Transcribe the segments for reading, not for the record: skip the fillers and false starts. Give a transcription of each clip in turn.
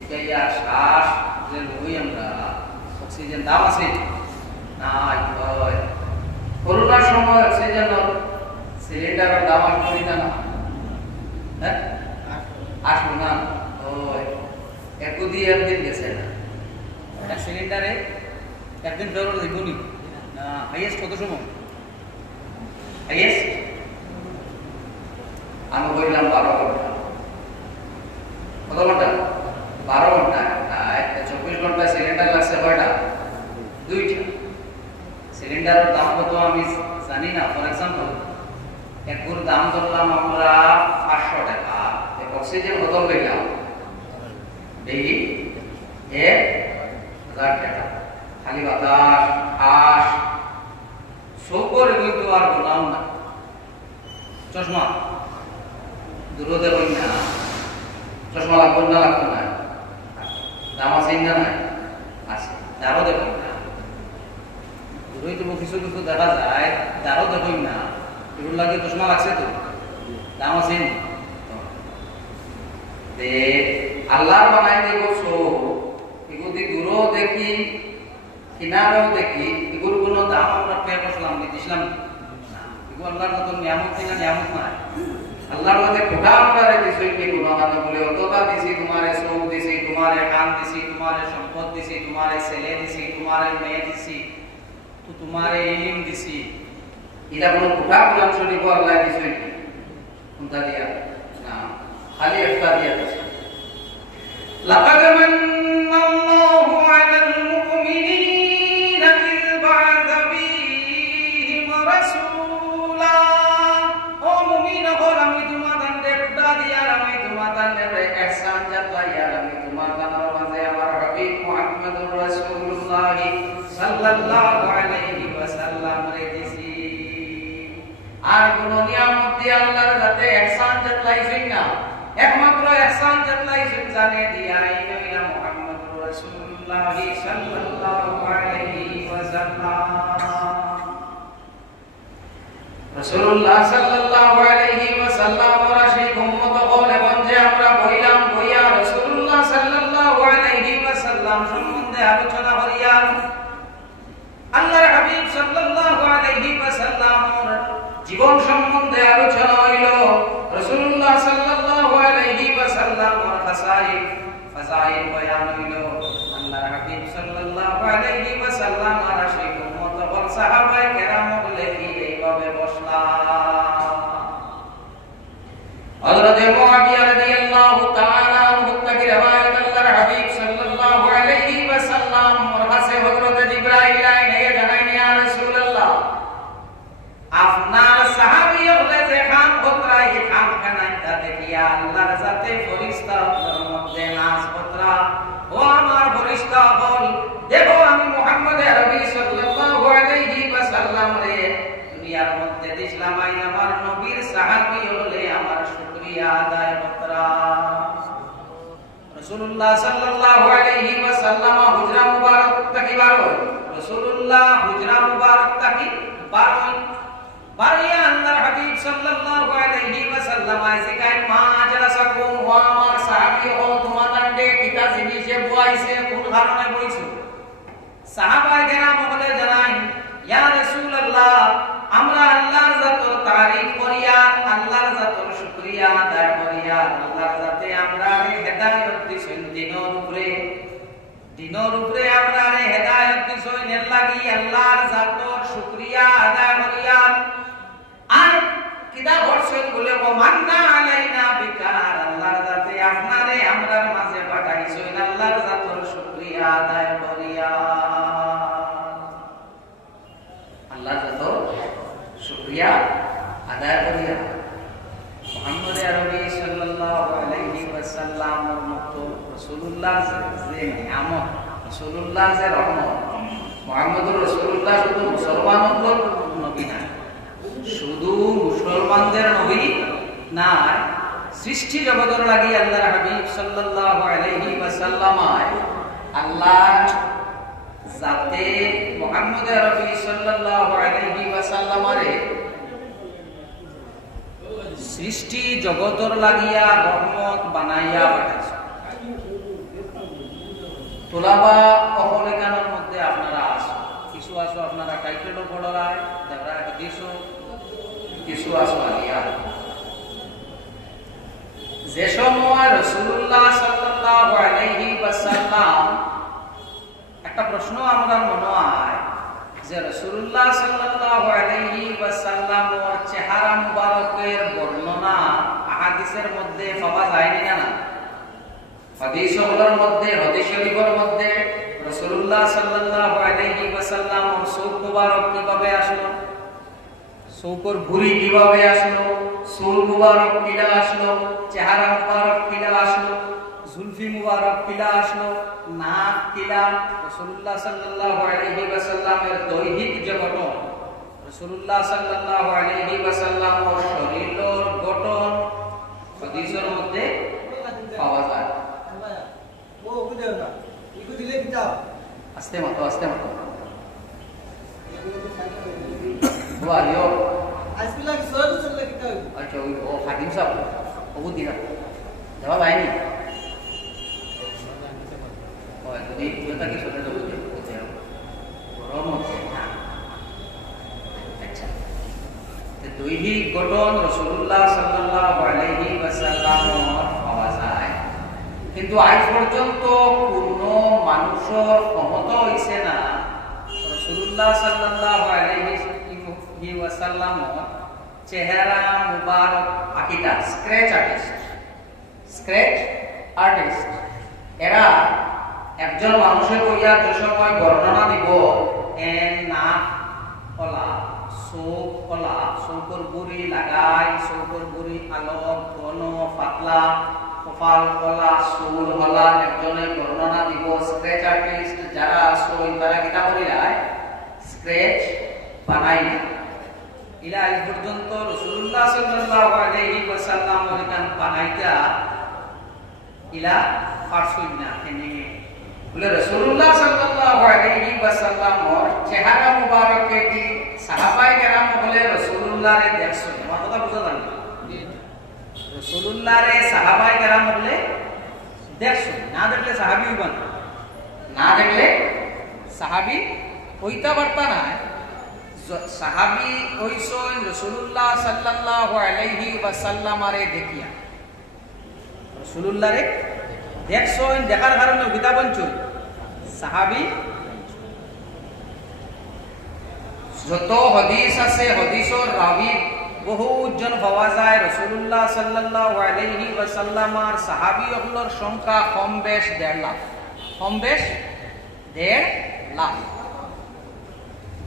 ইয়া শ্বাস যে লই আমরা অক্সিজেন দাম আছে নাই হয় করোনার সময় অক্সিজেনের সিলিন্ডারের দাম করি না হ্যাঁ আসলো না ওই একদিন গেছে না একটা সিলিন্ডারে একদিন ফেরত দেখুনি না হাইয়েস্ট কত সময় হাইয়েস্ট আমি বললাম 12 ঘন্টা কত ঘন্টা 12 ঘন্টা 24 ঘন্টা সিলিন্ডার লাগছে কয়টা দুইটা সিলিন্ডারের দাম কত আমি জানি না ফর एग्जांपल একগুর দাম ধরলাম আমরা 500 টাকা এক অক্সিজেন বোতল লইলাম এই 1000 টাকা খালি বাতাস আশ সবর কিন্তু আর বললাম না চশমা দূরতে বই না চশমা লাগবে না লাগবে না দাম আছে না নাই আছে দারও দেখুন না দূরই তো কিছু কিছু দেখা যায় দারও দেখুন না এগুলো লাগে চশমা লাগছে তো দাম আছে তে আল্লাহর বানাই দেবো সো এগুলো দূরও দেখি কিনারেও দেখি এগুলো কোনো দাম আমরা পে করলাম দিছিলাম না এগুলো আল্লাহর মতো নিয়ামত কিনা নিয়ামত না আল্লাহর মধ্যে খোদা আপনারে দিছই কি গুনাহানা বলে অতটা দিছি তোমারে চোখ দিছি তোমারে কান দিছি তোমারে সম্পদ দিছি তোমারে ছেলে দিছি তোমারে মেয়ে দিছি তো তোমারে ইলম দিছি এটা কোনো খোদা কোরআন শরীফ আল্লাহ দিছই কি কোনটা দিয়া না খালি একটা দিয়া দিছি লাকাদ মান্নাল্লাহু আলাল মুমিনিনা ইয বা'আথা ফীহিম রাসূলা ও মুমিন হল আমি তোমাদের খোদা দিয়া আমি তোমাদের ihsan জাতলাইয়া আমি তোমাদের মাঝে আমার হাবিব মুহাম্মদুর রাসূলুল্লাহ সাল্লাল্লাহু আলাইহি ওয়াসাল্লাম রে দিছি আর কোন নিয়ামত দিয়া আল্লাহর কাছে ihsan জাতলাইছেন না একমাত্র ihsan জাতলাইছেন জানে দিয়া ইনা মুহাম্মদুর রাসূলুল্লাহ সাল্লাল্লাহু আলাইহি ওয়াসাল্লাম রাসূলুল্লাহ সাল্লাল্লাহু আলাইহি ওয়াসাল্লাম রাশি উম্মত বলে যে আমরা বইলাম বইয়া রাসূলুল্লাহ সাল্লাল্লাহু আলাইহি ওয়াসাল্লাম সম্বন্ধে আলোচনা করিয়া আল্লাহর হাবিব সাল্লাল্লাহু আলাইহি ওয়াসাল্লাম জীবন সম্বন্ধে আলোচনা হইল রাসূলুল্লাহ সাল্লাল্লাহু আলাইহি ওয়াসাল্লাম ফাসাইল বয়ান হইল আল্লাহর হাবিব সাল্লাল্লাহু আলাইহি ওয়াসাল্লাম রাশি উম্মত বল সাহাবায়ে কেরাম বলে কি এইভাবে বসলাম হযরত মুআবিয়া রাদিয়াল্লাহু তাআলা আনহু থেকে রওয়ায়াত আল্লাহর হাবিব সাল্লাল্লাহু আলাইহি ওয়াসাল্লাম ওর কাছে হযরত জিবরাইল আইনে জানাইনি ইয়া রাসূলুল্লাহ আপনার সাহাবী হলে যে খান গোত্রা এই খান কানাইটা দেখিয়া আল্লাহর সাথে ফেরেশতা মধ্যে নাচ গোত্রা ও আমার ফেরেশতা বল দেখো আমি মুহাম্মদ আরবি সাল্লাল্লাহু আলাইহি ওয়াসাল্লাম রে দুনিয়ার মধ্যে দিছলাম আই আমার নবীর সাহাবী হলে আমার শুকরিয়া আদায় গোত্রা রাসূলুল্লাহ সাল্লাল্লাহু আলাইহি ওয়াসাল্লাম হুজরা মুবারক তাকি বারো রাসূলুল্লাহ হুজরা মুবারক তাকি বারো বারিয়া আল্লাহর হাবিব সাল্লাল্লাহু আলাইহি ওয়াসাল্লাম আইজিকাই মা জালাসাকুম ওয়া আমার সাহাবী ও তোমাদের কিতা জিনিসে বইছে কোন কারণে বইছো সাহাবায়ে কেরাম বলে জানাই ইয়া রাসূলুল্লাহ আমরা আল্লাহর জাতর তারিফ করিয়া আল্লাহর জাতর শুকরিয়া আদায় করিয়া আল্লাহর জাতে আমরা হেদায়েত দিছেন দিনের উপরে আমরা হেদায়েত দিছেন এর লাগি আল্লাহর জাতর শুকরিয়া আদায় করিয়া আর কিদা বর্ষণ বলে মান্না আলাইনা বিকার আল্লাহর জাতে আপনারে আমরার মাঝে পাঠাইছেন আল্লাহর জাতর শুকরিয়া আদায় করিয়া আল্লাহর জাতর শুকরিয়া আদায় করিয়া মুহাম্মদ আরবি সাল্লাল্লাহু আলাইহি ওয়াসাল্লামের মতো রাসূলুল্লাহ যে নিয়ামত রাসূলুল্লাহ যে রহমত মুহাম্মদুর রাসূলুল্লাহ শুধু মুসলমানদের নবী না শুধু মুসলমানদের নবী না সৃষ্টি জগতের লাগি আল্লাহর হাবিব সাল্লাল্লাহু আলাইহি ওয়াসাল্লাম আল্লাহ জাতে মুহাম্মদ আরবি সাল্লাল্লাহু আলাইহি ওয়াসাল্লামরে সৃষ্টি জগতের লাগিয়া রহমত বানাইয়া পাঠাইছে তোলাবা অপলেখানোর মধ্যে আপনারা আসো, কিছু আসো আপনারা টাইটেলও পড়ায় যারা হাদিসও, কিছু আসো আলিয়া। যে সময় রাসূলুল্লাহ সাল্লাল্লাহু আলাইহি ওয়াসাল্লাম, একটা প্রশ্ন আমরা মনে হয় যে রাসূলুল্লাহ সাল্লাল্লাহু আলাইহি ওয়াসাল্লামের চেহারা মুবারকের বর্ণনা আহাদিসের মধ্যে পাওয়া যায় না? হাদিসগুলোর মধ্যে, হাদিস শরীফের মধ্যে রাসূলুল্লাহ সাল্লাল্লাহু আলাইহি ওয়াসাল্লামের চোখ মুবারক কিভাবে আসলো, চোখের ভুঁড়ি কিভাবে আসলো, চুল মুবারক কিলা আসলো, চেহারা মুবারক কিলা আসলো, জুলফি মুবারক কিলা আসলো, নাক কিলা, রাসূলুল্লাহ সাল্লাল্লাহু আলাইহি ওয়াসাল্লামের দৈহিক যে গঠন, রাসূলুল্লাহ সাল্লাল্লাহু আলাইহি ওয়াসাল্লামের শরীরের গঠন হাদিসের মধ্যে পাওয়া যায়। ও বুঝাও না, ইকো দিলে কিতাব আস্তে মতো বালিও আজকাল কি সরল সরল কিতাব। আচ্ছা ও খাদিম সাহেব ওবু দিনা দেওয়া যায়নি ও যদি এটা কি সরল দেবো বলতে গরম হচ্ছে না। আচ্ছা তো দৈহিক গঠন রাসূলুল্লাহ সাল্লাল্লাহু আলাইহি ওয়াসাল্লামের পাওয়া যায়, কিন্তু আজ পর্যন্ত কোন মানুষের ক্ষমতা হইছে না রাসূলুল্লাহ সাল্লাল্লাহু আলাইহি ওয়াসাল্লামের চেহারা মুবারক আকিটা স্ক্র্যাচ আর্টিস্ট এরা একজন মানুষের কইয়া যে সময় বর্ণনা দিব এর নাক কলা, চোখ কলা, চৌকর বুড়ি লাগাই, চৌকর বুড়ি আলোক ঘন পাতলা, কপাল কলা, চুল হলা, একজনে বর্ণনা দিব। স্ক্র্যাচ আর্টিস্ট যারা আসল তারা কিতা করিলায় স্ক্র্যাচ বানাই না। ইলা আজ পর্যন্ত রাসূলুল্লাহ সাল্লাল্লাহু আলাইহি ওয়াসাল্লাম ওইখান বানাইতা ইলা পারছই না। এনে বলে রাসূলুল্লাহ সাল্লাল্লাহু আলাইহি ওয়াসাল্লামের চেহারা মুবারকে দি সাহাবায়ে কেরাম বলে রাসূলুল্লাহরে দেখছো, আমার কথা বুঝা যায় না? রাসূলুল্লাহরে সাহাবায়ে কেরাম বলে দেখছো, না দেখলে সাহাবী হইবা না, না দেখলে সাহাবী হইতা পারতা না। সাহাবী হইছেন রাসূলুল্লাহ সাল্লাল্লাহু আলাইহি ওয়াসাল্লামারে দেখিয়া, রাসূলুল্লাহরে দেখছেন, দেখার কারণে কিতা বলছেন সাহাবী। যত হাদিস আছে হাদিসের রাবি বহুজন পাওয়া যায় রাসূলুল্লাহ সাল্লাল্লাহু আলাইহি ওয়াসাল্লামার সাহাবী হলোর সংখ্যা কম বেশ 1.5 লাখ, কম বেশ 1.5 লাখ।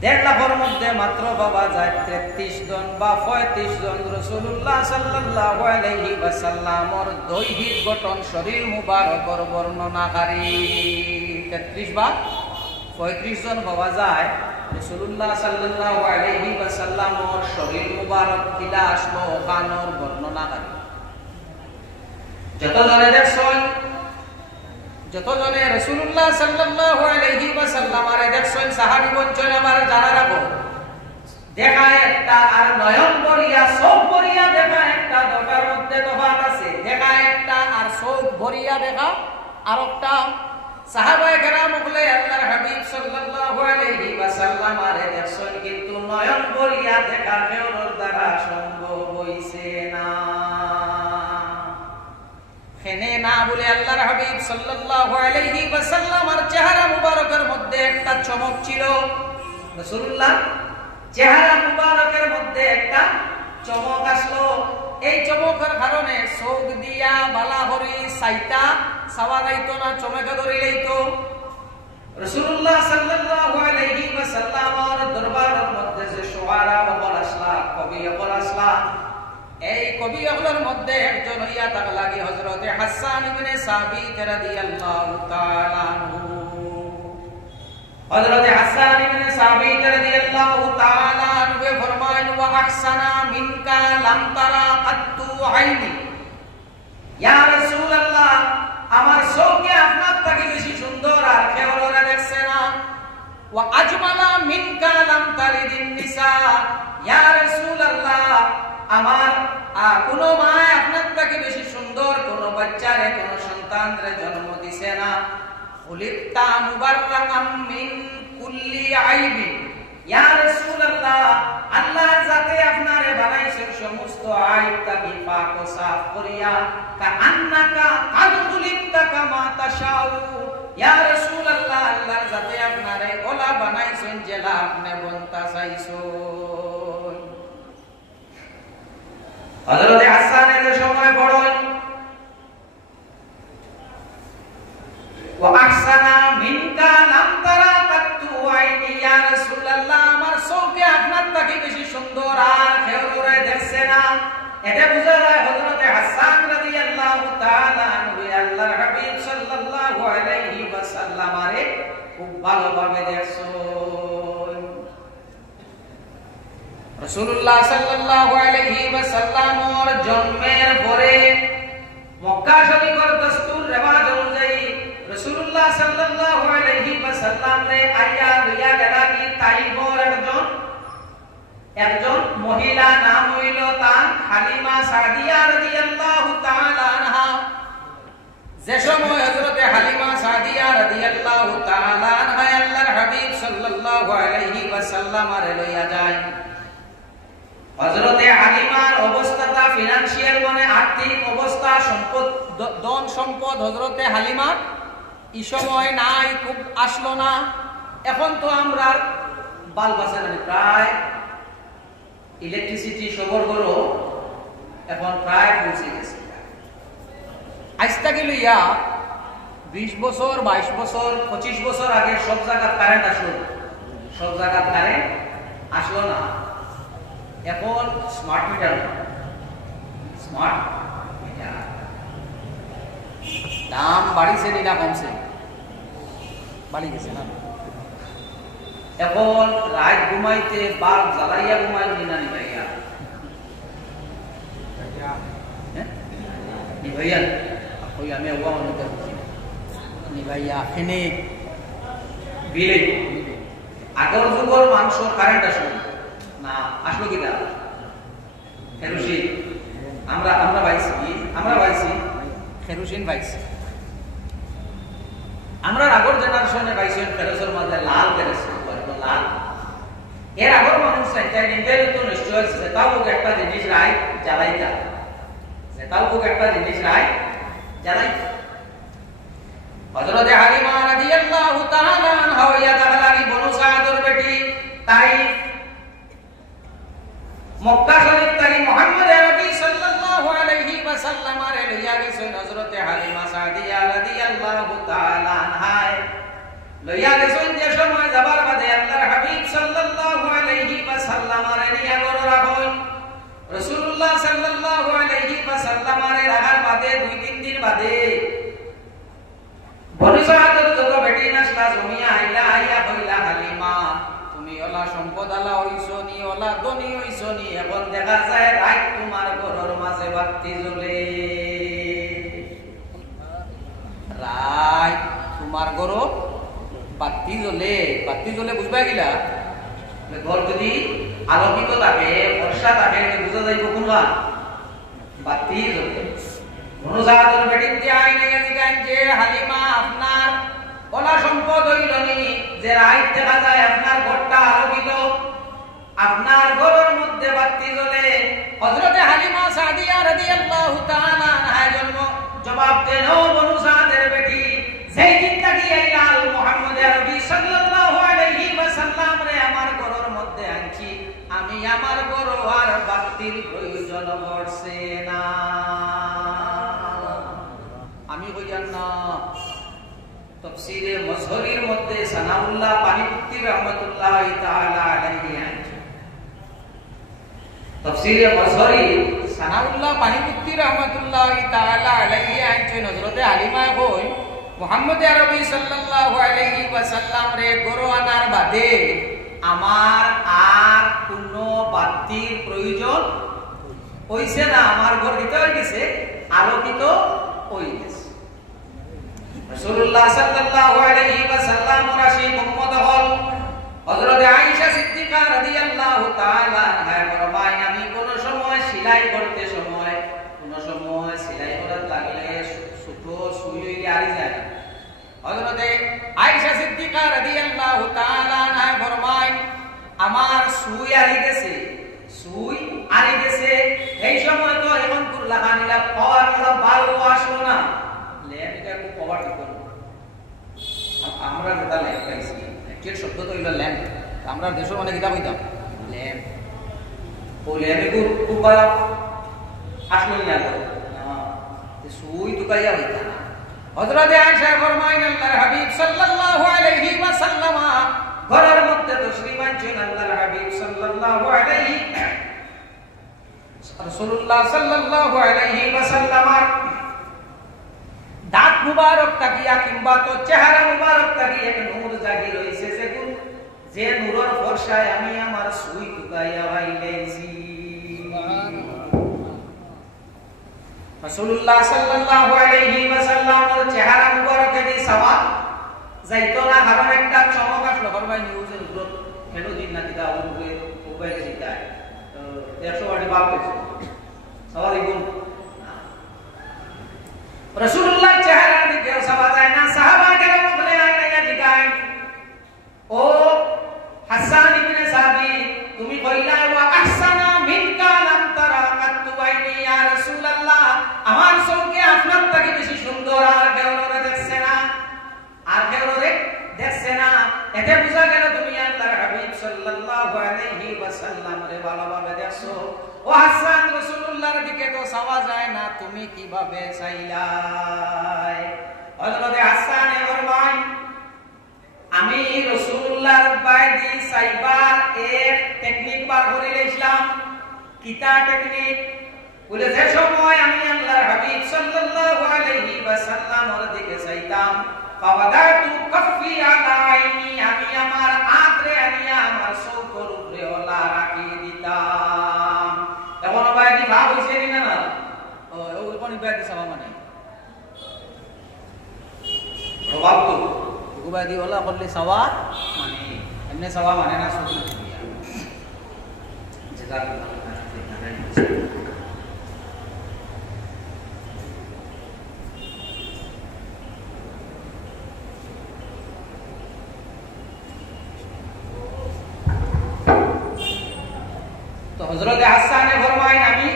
1.5 লাখের মধ্যে মাত্র পাওয়া যায় 33 জন বা 35 জন রাসূলুল্লাহ সাল্লাল্লাহু আলাইহি ওয়াসাল্লামের দৈহিক গঠন শরীর মুবারকের বর্ণনাকারী। 33 বা 35 জন পাওয়া যায় রাসূলুল্লাহ সাল্লাল্লাহু আলাইহি ওয়াসাল্লামের শরীর মুবারক কিলা আসলো ওখানোর বর্ণনাকারী। যতজনে দেখছেন, যতজনে রাসূলুল্লাহ সাল্লাল্লাহু আলাইহি ওয়াসাল্লামারে দেখছেন সাহাবী বলছেন আমার জানা রাখো, দেখা একটা আর নয়ন ভরিয়া চোখ ভরিয়া দেখা একটা দরকার মধ্যে তফাৎ আছে। দেখা একটা আর চোখ ভরিয়া দেখা আরেকটা। সাহাবায়ে কেরাম বলে আল্লাহর হাবিব সাল্লাল্লাহু আলাইহি ওয়াসাল্লামারে দেখছেন, কিন্তু নয়ন ভরিয়া দেখা কেউর দ্বারা সম্ভব হইছে না। হেনে না বলে আল্লাহর হাবিব সাল্লাল্লাহু আলাইহি ওয়াসাল্লামের চেহারা মুবারকের মধ্যে একটা চমক ছিল। রাসূলুল্লাহ চেহারা মুবারকের মধ্যে একটা চমক আসলো। এই চমকের কারণে চোখ দিয়া বালা হরি সাইতা সাওয়া যাইতো না, চমকে ধরে লইতো। রাসূলুল্লাহ সাল্লাল্লাহু আলাইহি ওয়াসাল্লামের দরবারের মধ্যে যে শুআরা বল আসলা, কবি বল আসলা, এই কবি হলোর মধ্যে একজন হইয়া থাকা লাগি হযরতে হাসান ইবনে সাবিত রাদিয়াল্লাহু তাআলা আনহু। হযরতে হাসান ইবনে সাবিত রাদিয়াল্লাহু তাআলা আনহু ফরমান, ওয়া আহসানা মিনকা লাম তারা কাত্তু আইনি। ইয়া রাসূলুল্লাহ, আমার চোখে আপনার থেকে বেশি সুন্দর আর কেউ দেখছে না। ওয়া আজমালা মিনকা লাম তালিদিন নিসা। ইয়া রাসূলুল্লাহ, আমার কোন মা আপনার থেকে বেশি সুন্দর কোন বাচ্চারে কোন সন্তানরে জন্ম দিছে না। খুলিকতা মুবাররাকাম মিন কুল্লি আইবিন। ইয়া রাসূলুল্লাহ, আল্লাহ যাতে আপনারে বানাইছেন সমস্ত আইব থেকে পাক ও সাফ করিয়া, কাআন্নাকা কাদ খুলিকতা কামা তাশাউ। ইয়া রাসূলুল্লাহ, আল্লাহ যাতে আপনারে ওলা বানাইছেন যেলা আপনি বনতা চাইছেন। হযরত হাসানের সময় বড়ই ওয়া আহসানা মিনকা লাম তারা কাত্তু আইনি। ইয়া রাসূলুল্লাহ, আমার চোখে আপনার থেকে বেশি সুন্দর আর কেউ করে দেখছে না। এটা বোঝা যায় হযরত হাসান রাদিয়াল্লাহু তাআলা আনহু আল্লাহর হাবিব সাল্লাল্লাহু আলাইহি ওয়াসাল্লাম আরে খুব ভালোভাবে দেখছেন। রাসূলুল্লাহ সাল্লাল্লাহু আলাইহি ওয়াসাল্লামের জন্মের পরে মক্কা শরীফের দস্তুর রেওয়াজ অনুযায়ী রাসূলুল্লাহ সাল্লাল্লাহু আলাইহি ওয়াসাল্লাম রে আইয়া লইয়া গেলা কি তাইফের একজন মহিলা, নাম হইল তার হালিমা সাদিয়া রাদিয়াল্লাহু তাআলা আনহা। যে সময় হযরত হালিমা সাদিয়া রাদিয়াল্লাহু তাআলা আনহা আল্লাহর হাবিব সাল্লাল্লাহু আলাইহি ওয়াসাল্লাম রে লইয়া যায়, হযরতে হালিমার অবস্থাটা ফিনান্সিয়াল মানে আর্থিক অবস্থা, সম্পদ ধন সম্পদ হযরতে হালিমার এই সময় নাই, খুব আসলো না। এখন তো আমরা বাল বাসে প্রায় ইলেকট্রিসিটি সরবরাহ এখন প্রায় পৌঁছে গেছে। আজ থেকে লইয়া 20 বছর 22 বছর 25 বছর আগে সব জায়গা কারেন্ট আসলো, সব জায়গা কারেন্ট আসলো না। এখন স্মার্ট মিটার, স্মার্ট মিটার দাম বাড়িছে না কমছে? বাড়ি গেছে না। এখন রাত ঘুমাইতে বাল্ব জ্বালাইয়া ঘুমাই না নিভাইয়া? নিভাইয়া ওই আমি ওয়া মনে করছি নিভাইয়া এনে বিলে আগর যুগের মানুষ কারেন্ট আসলো না, আসলো কি না? কেরোসিন আমরা পাইছি কেরোসিন পাইছি। আমরা আগর জেনারেশনে পাইছি কেরোসিনের মধ্যে লাল কেরোসিন, লাল। এর আগর মানুষ ইন্টারনেট তো নিশ্চয় আছে, তাও একটা জিনিস রায় জ্বালাইতা, তাও একটা জিনিস রায় জ্বালাইতা। হযরত হালিমা রাদিয়াল্লাহু তাআলা আনহা ওয়া দাখালানি বনু সাদর বেটি তাইফ মক্কা শরীফ থেকে মুহাম্মদ আরবি সাল্লাল্লাহু আলাইহি ওয়াসাল্লাম এর লইয়া গেছেন হযরত হালিমা সাদিয়া রাদিয়াল্লাহু তাআলা আনহা লইয়া গেছেন। যে সময় যাবার বাদে আল্লাহর হাবিব সাল্লাল্লাহু আলাইহি ওয়াসাল্লাম এর নিয়া গরো রাখুন। রাসূলুল্লাহ সাল্লাল্লাহু আলাইহি ওয়াসাল্লাম এর রাখার বাদে 2-3 দিন বাদে বনু সাদর যত বেটি নাসলা জমিয়া আইয়া কইলা, হালিমা তুমি ওলা সম্পদ আলা হইছো নি, ওলা ধনী হইছো নি, এখন দেখা যায় রাত তোমার ঘরের মাঝে বাতি জ্বলে, রাত তোমার ঘর বাতি জ্বলে। বাতি জ্বলে বুঝবা গিলা? ঘর যদি আলোকিত থাকে, বর্ষা থাকে, বুঝা যাইব কোনবা বাতি জ্বলে। মনুজাতের বেটিতে আইনে গেছি যে হালিমা আপনার ওলা সম্পদ হইল নি, যে রাত দেখা যায় আপনার ঘরটা আলোকিত, আপনার ঘরের মধ্যে বাতি জ্বলে। হযরতে হালিমা সাদিয়া রাদিয়াল্লাহু তাআলা আনহা জবাব দেন, ও বনু সাদের বেটি, যেই দিন থেকে আইলাল মুহাম্মদ আরবি সাল্লাল্লাহু আলাইহি ওয়াসাল্লাম রে আমার ঘরের মধ্যে আনছি, আমি আমার ঘর আর বাতির প্রয়োজন পড়ছে না। আমি কইয়ান না, তাফসীরে মজহরির মধ্যে সানাউল্লাহ পানিপতি রাহমাতুল্লাহি তাআলা আলাইহি আনছে। তাফসীরে মজহরি সানাউল্লাহ পানিপতি রাহমাতুল্লাহি তাআলা আলাইহি আনছে। হযরতে হালিমা কই মুহাম্মদ আরবি সাল্লাল্লাহু আলাইহি ওয়াসাল্লাম রে গরো আনার বাদে আমার আর কোনো বাতির প্রয়োজন হইছে না, আমার ঘর দিতে হয়ে গেছে, আলোকিত হয়ে গেছে। রাসূলুল্লাহ সাল্লাল্লাহু আলাইহি ওয়াসাল্লাম রাশি মুহাম্মদ হল হযরত আয়েশা সিদ্দিকা রাদিয়াল্লাহু তাআলা আনহা ফরমায়, আমি কোন সময় সেলাই করতে সময় কোন সময় সেলাই করার লাগলে ছোট সুই হইলে আরি যায় না, সিদ্দিকা রাদিয়াল্লাহু তাআলা আনহা ফরমায় আমার সুই আরি গেছে এই সময় তো এখন কুল্লা খানিলা পাওয়ার হলো ভালো আসলো না ল্যাম্প এটা খুব পাওয়ার করব আমরা যেটা ল্যাম্প পাইছি এর শব্দ তো হইলো ল্যাম্প আমরা দেশের অনেক কিতাব হইতাম ল্যাম্প ও ল্যাম্পে খুব ভালো আসলো না সুই তো কাইয়া হইতা না হযরত আয়েশা ফরমায়েন আল্লাহর হাবিব সাল্লাল্লাহু আলাইহি ওয়াসাল্লাম ঘরের মধ্যে তশরিফ আনছেন আল্লাহর হাবিব সাল্লাল্লাহু আলাইহি রাসূলুল্লাহ সাল্লাল্লাহু আলাইহি ওয়াসাল্লাম দাঁত মুবারক তাকিয়া কিংবা তো চেহারা মুবারক তাকিয়া এক নূর জাগির হইছে যে নূরের ফর্সায় আমি আমার সুই টুকাইয়া ভাইলেছি রাসূলুল্লাহ সাল্লাল্লাহু আলাইহি ওয়াসাল্লামের চেহারা মুবারকে দি সওয়াব যাইতো না কারণ একটা চমক আসলো ফরমাই নিউজের উপর হেলো দিন না দিদা উপরে মোবাইল জিতায় 100 ওয়াট বাপ পেছে সওয়াব দিগুন রাসূলুল্লাহ চেহারা দিকে সওয়াব যায় না সাহাবা কেরাম বলে আইনা জিগায় ও হাসান ইবনে সাবিত তুমি কইলা ওয়া আহসানা মিনকা লাম তারা কাতু আইনি ইয়া রাসূলুল্লাহ আমার সঙ্গে আপনার থেকে বেশি সুন্দর আর কেউ দেখছে না এতে বুঝা গেল তুমি আল্লাহর হাবিব সাল্লাল্লাহু আলাইহি ওয়াসাল্লাম রে ভালোভাবে দেখছো ও হাসান রাসূলুল্লাহর দিকে তো চাওয়া যায় না তুমি কিভাবে চাইলাই হযরত হাসান ফরমায় আমি রাসূলুল্লাহর বাইদি সাইবার এক টেকনিক বার করে ইসলাম কিতা টেকনিক বলে যে সময় আমি আল্লাহর হাবিব সাল্লাল্লাহু আলাইহি ওয়াসাল্লামের দিকে চাইতাম ফাওয়াদাতু কাফি আলা আইনি আমি আমার আঁতরে আনিয়া আমার চোখের উপরে ওলা রাখি দিতাম এখন বাইদি ভাব হইছে না না ও কোন বাইদি সবা মানে প্রভাব তো গুবাদি ওলা করলে সওয়া মানে এমনি সওয়া মানে না শুধু যেটা তো হযরত হাসানে ফরমায়েন আমি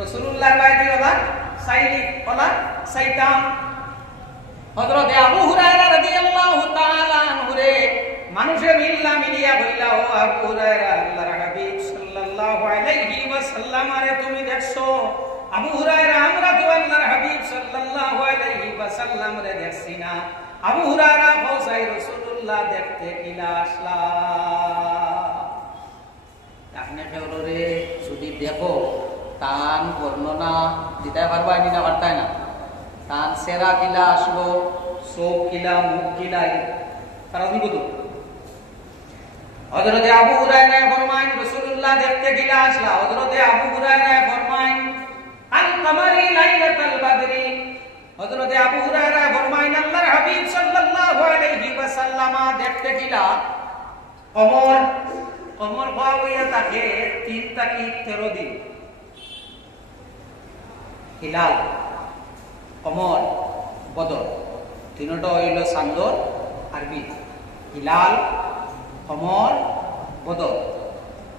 রাসূলুল্লাহর বাইদি ওলা সাইতাম হযরত আবু হুরায়রা রাদিয়াল্লাহু তাআলা আনহু রে মানুষে মিলিয়া কইলা ও আবু হুরায়রা আল্লাহর হাবিব সাল্লাল্লাহু আলাইহি ওয়াসাল্লাম আরে তুমি দেখছো আবু হুরায়রা আমরা তো আল্লাহর হাবিব সাল্লাল্লাহু আলাইহি ওয়াসাল্লাম রে দেখছি না আবু হুরায়রা বসাই রাসূলুল্লাহ দেখতে কিলা আসলা আপনি কেউরে যদি দেখো তান বর্ণনা দিতে পারবা না পারতাই না তান সেরা কিলা আসলো চোখ কিলা মুখ কিলা তারা দিব তো হযরতে আবু হুরায়রা ফরমায় রাসূলুল্লাহ দেখতে কিলা আসলা হযরতে আবু হুরায়রা ফরমায় আল কামারি লাইলাতুল বদরি হযরতে আবু হুরায়রা ফরমায় আল্লাহর হাবিব সাল্লাল্লাহু আলাইহি ওয়াসাল্লাম দেখতে কিলা কমর পাওয়া থাকে 3 থেকে 13 দিন হিলাল কমর বদর তিনটা হইল চান্দর আরবি হিলাল কমর বদর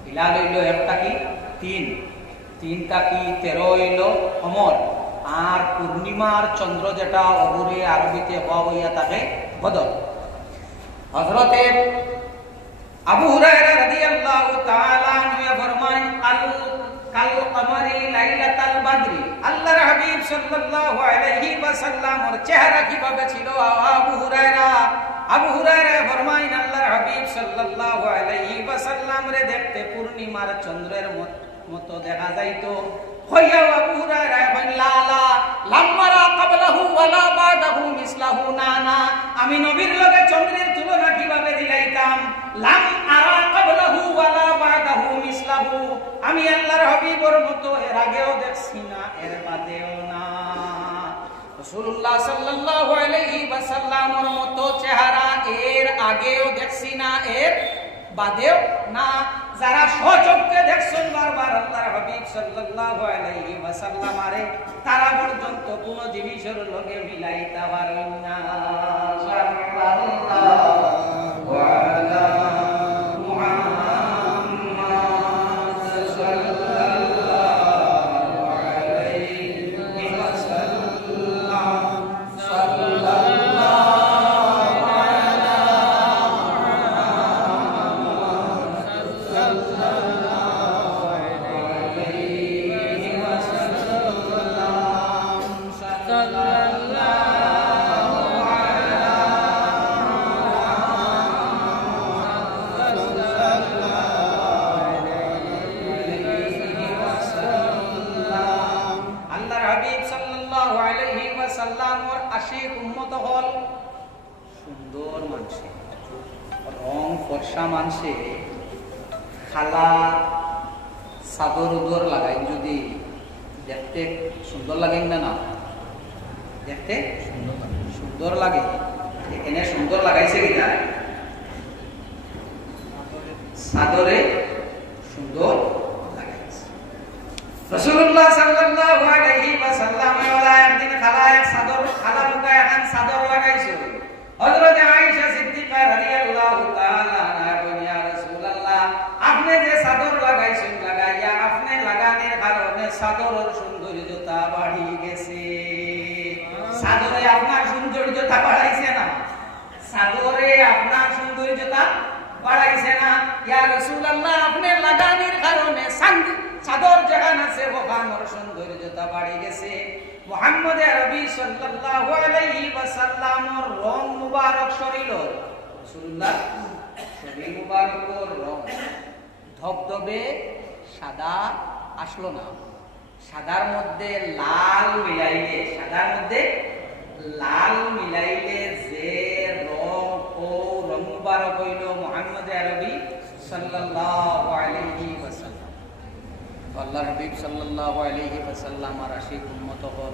হিলাল হইল 1 থেকে 3 থেকে 13 হইল কমর আর পূর্ণিমার চন্দ্র যেটা অগুরে আরবিতে হওয়া থাকে বদর হযরতে আবু হুরায়রা রাদিয়াল্লাহু তাআলা আনহু ফরমান কাল কমারি লাইলাতুল বদরি আল্লাহর হাবিব সাল্লাল্লাহু আলাইহি ওয়াসাল্লামের চেহারা কিভাবে ছিল আবু হুরায়রা ফরমায় আল্লাহর হাবিব সাল্লাল্লাহু আলাইহি ওয়াসাল্লাম রে দেখতে পূর্ণিমার চন্দ্রের মতো দেখা যাইতো হইয়া আবু হুরায়রা বলেন লা লাম্মারা ক্বাবলাহু ওয়ালা বাদাহু মিসলাহু না আমি নবীর লগে চন্দ্রের তুলনা কিভাবে দিলাইতাম লাম আরা ক্বাবলাহু ওয়ালা বাদাহু মিসলাহু আমি আল্লাহর হাবিবের মতো এর আগেও দেখছি না এর বাদেও না রাসূলুল্লাহ সাল্লাল্লাহু আলাইহি ওয়াসাল্লামের মতো চেহারা এর আগেও দেখছি না এর বাদেও না যারা সচক্ষে দেখছেন বারবার আল্লাহর হাবিব সাল্লাল্লাহু আলাইহি ওয়াসাল্লাম আরে তারা পর্যন্ত কোন জিনিসের লগে মিলাইতে পারেন না সুবহানাল্লাহ বর্ষা মানসে খালা চাদর উদর লাগাই যদি দেখতে সুন্দর লাগে না না দেখতে সুন্দর লাগে এখানে সুন্দর লাগাইছে কিনা চাদরে সুন্দর লাগাইছে রাসূলুল্লাহ সাল্লাল্লাহু আলাইহি ওয়াসাল্লাম ওয়ালা একদিন খালা এক চাদর খালা মুকা এখন চাদর লাগাইছে হযরত আয়েশা সিদ্দিকা রাদিয়াল্লাহু তাআলা আনহা বলেন ইয়া রাসূলুল্লাহ আপনি যে চাদর লাগাইছেন লাগাইয়া আপনি লাগানোর কারণে চাদরের সৌন্দর্যতা বাড়ি গেছে চাদরে আপনার সৌন্দর্যতা বাড়াইছে না চাদরে আপনার সৌন্দর্যতা বাড়াইছে না ইয়া রাসূলুল্লাহ আপনি লাগানোর কারণে চাদর যেখানে আছে ওখানের সৌন্দর্যতা বাড়ি গেছে মুহাম্মদ আরবি সাল্লাল্লাহু আলাইহি ওয়াসাল্লামের রং মুবারক শরীর রাসূলুল্লাহ শরীর মুবারকের রং ধবধবে সাদা আসলো না সাদার মধ্যে লাল মিলাইলে যে রং ও রং মুবারক হইল মুহাম্মদ আরবি সাল্লাল্লাহু আলাইহি ওয়াসাল্লাম আল্লাহর হাবিব সাল্লাল্লাহু আলাইহি ওয়াসাল্লাম আর আশিক উম্মত হল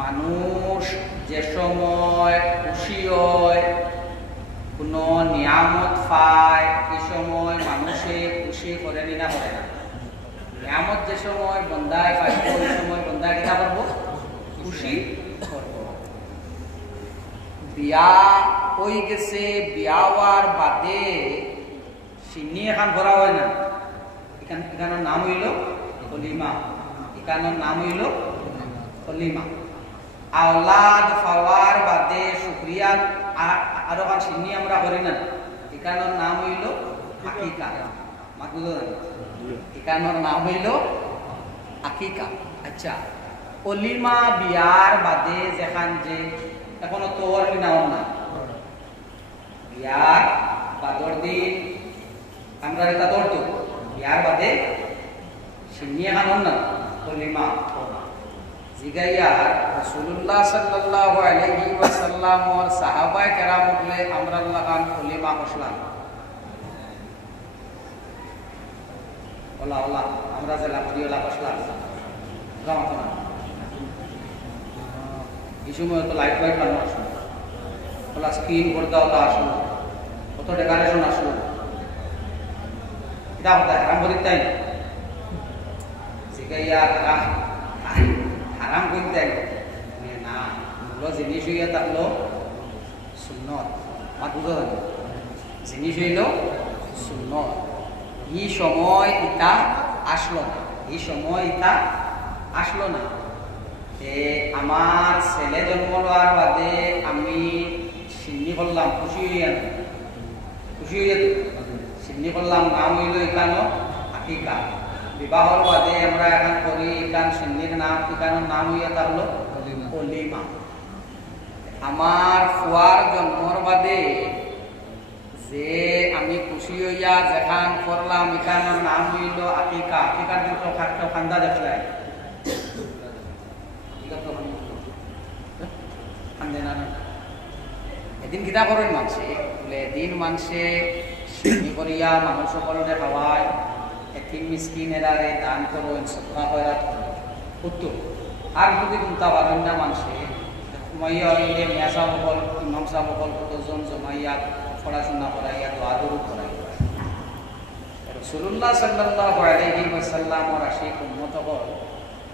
মানুষ যে সময় খুশি হয় কোনো নিয়ামত পায় এই সময় মানুষে খুশি করে না করে না নিয়ামত যে সময় বন্দায় পাইব ওই সময় বন্দায় কিনা করবো খুশি করবো বিয়া হয়ে গেছে বিয়া হওয়ার বাদে চিনি এখন ভরা হয় না এখানের নাম হইল কলিমা এখানের নাম হইল কলিমা আওলাদ পাওয়ার বাদে শুকরিয়া আরো কান চিনি আমরা করি না এখানের নাম হইল আকিকা মাকুদ এখানের নাম হইল আকিকা আচ্ছা কলিমা বিয়ার বাদে যেখান যে এখনো তোর নাম না বিয়ার বাদর দিন আমরা এটা ধরতো বিয়ার বাদে সিন্নি খানন না কলিমা জিগাইয়া রাসূলুল্লাহ সাল্লাল্লাহু আলাইহি ওয়াসাল্লাম ওর সাহাবায়ে কেরাম বলে আমরা লাগান কলিমা বসলাম ওলা ওলা আমরা যে লাফরিওলা বসলাম জামাত না এই সময় তো লাইট ফাইট বানানো আসলো ওলা স্ক্রিন পর্দা ওটা আসলো কত ডেকোরেশন আসলো এটা হতা হারাম করি তাই জিগাইয়া হারাম করি তাই না মূল জিনিস হইয়া থাকলো সুন্নত আমার বুঝো জিনিস হইল সুন্নত এই সময় ইটা আসলো না আমার ছেলে জন্ম লওয়ার বাদে আমি সিন্নি করলাম খুশি হইয়া সিন্নি করলাম নাম হইল এখানো আকিকা বিবাহর বাদে আমরা এখন করি এখান সিন্নির নাম এখানোর নাম হইয়া থাকলো কলিমা আমার ফুয়ার জন্মর বাদে যে আমি খুশি হইয়া যেখান করলাম এখানোর নাম হইল আকিকা আকিকার কিন্তু খান্দা দেখলাই এদিন কিতা করেন মানুষে বলে এদিন মানুষে সিন্নি করিয়া মানুষ সকলকে খাওয়ায় এতিম মিসকিনেরারে দান করেন সদকা খয়রাত করেন উত্তর আর যদি চিন্তা পারেন না মানুষে মাইয়া হইলে মিয়া সাহেব সকল ইমাম সাহেব সকল কতজন জমাইয়া পড়াশোনা করাইয়া দোয়া দরুদ করাইয়া রাসূলুল্লাহ সাল্লাল্লাহু আলাইহি ওয়াসাল্লামের আশিক উম্মত হল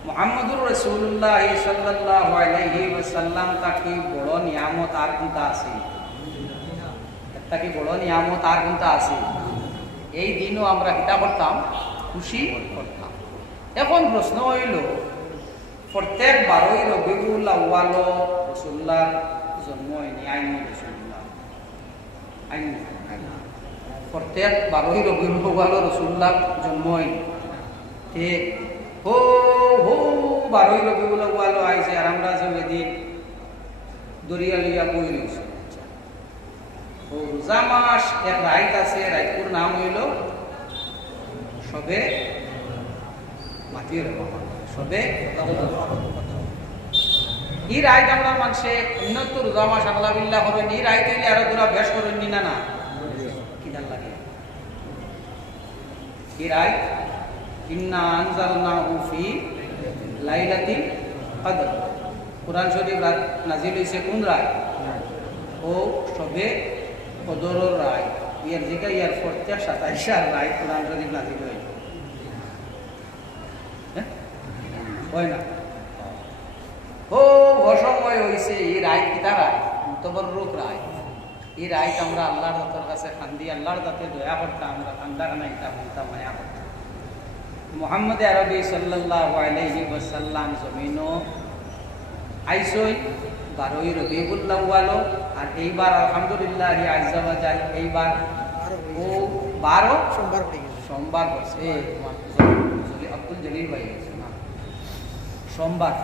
মুহাম্মদুর রাসূলুল্লাহ সাল্লাল্লাহু আলাইহি ওয়াসাল্লাম তাকি বড় নিয়ামত আর কোনটা আছে তাকি বড় নিয়ামত আর কোনটা আছে এই দিনও আমরা কিতা করতাম খুশি করতাম এখন প্রশ্ন হইল প্রত্যেক 12 রবিউল আউয়াল রাসূলুল্লাহ জন্ম হয়নি আইনি রাসূলুল্লাহ আইনি প্রত্যেক 12 রবিউল আউয়াল রাসূলুল্লাহ জন্ম হয়নি তে হো 12 রবিউল আউয়াল আইছে আর আমরা যেদিন দরিয়া লিয়া বই রইছে ও রোজা মাস এক রাইত আছে রাইতপুর নাম হইল সবে মাতির সবে ই রাইত আমরা মানুষে উন্নত রোজা মাস আল্লাহ বিল্লাহ করেন ই রাইত হইলে আরো তোরা বেশ করেন না কি রায়? ইন্না আনজালনাহু ফি লাইলাতিল কদর। কুরআন শরীফ নাজিল হইছে কোন রায়? ও সবে কদরের রায়। ইয়ার জিকা ইয়ার 27 রায় কুরআন শরীফ নাজিল হইছে। হয় না? ও অসময় হইছে এই রায় কিতা রায়? মুতবররুক রায়। এই রায় আমরা আল্লাহর দাতের কাছে খান্দি, আল্লাহর দাতে দয়া করতাম, আমরা খান্দা কানা ইটা বলতাম, মায়া করতাম। মুহাম্মদ আরবি সাল্লাল্লাহু আলাইহি ওয়াসাল্লাম জমিনও আইসই 12 রবিউল আউয়াল। আর এইবার আলহামদুলিল্লাহ আজ্জা ওয়া জাল এইবার ও 12 সোমবার পড়ে গেছে। সোমবার পড়ছে। আব্দুল জলিল ভাই সোমবার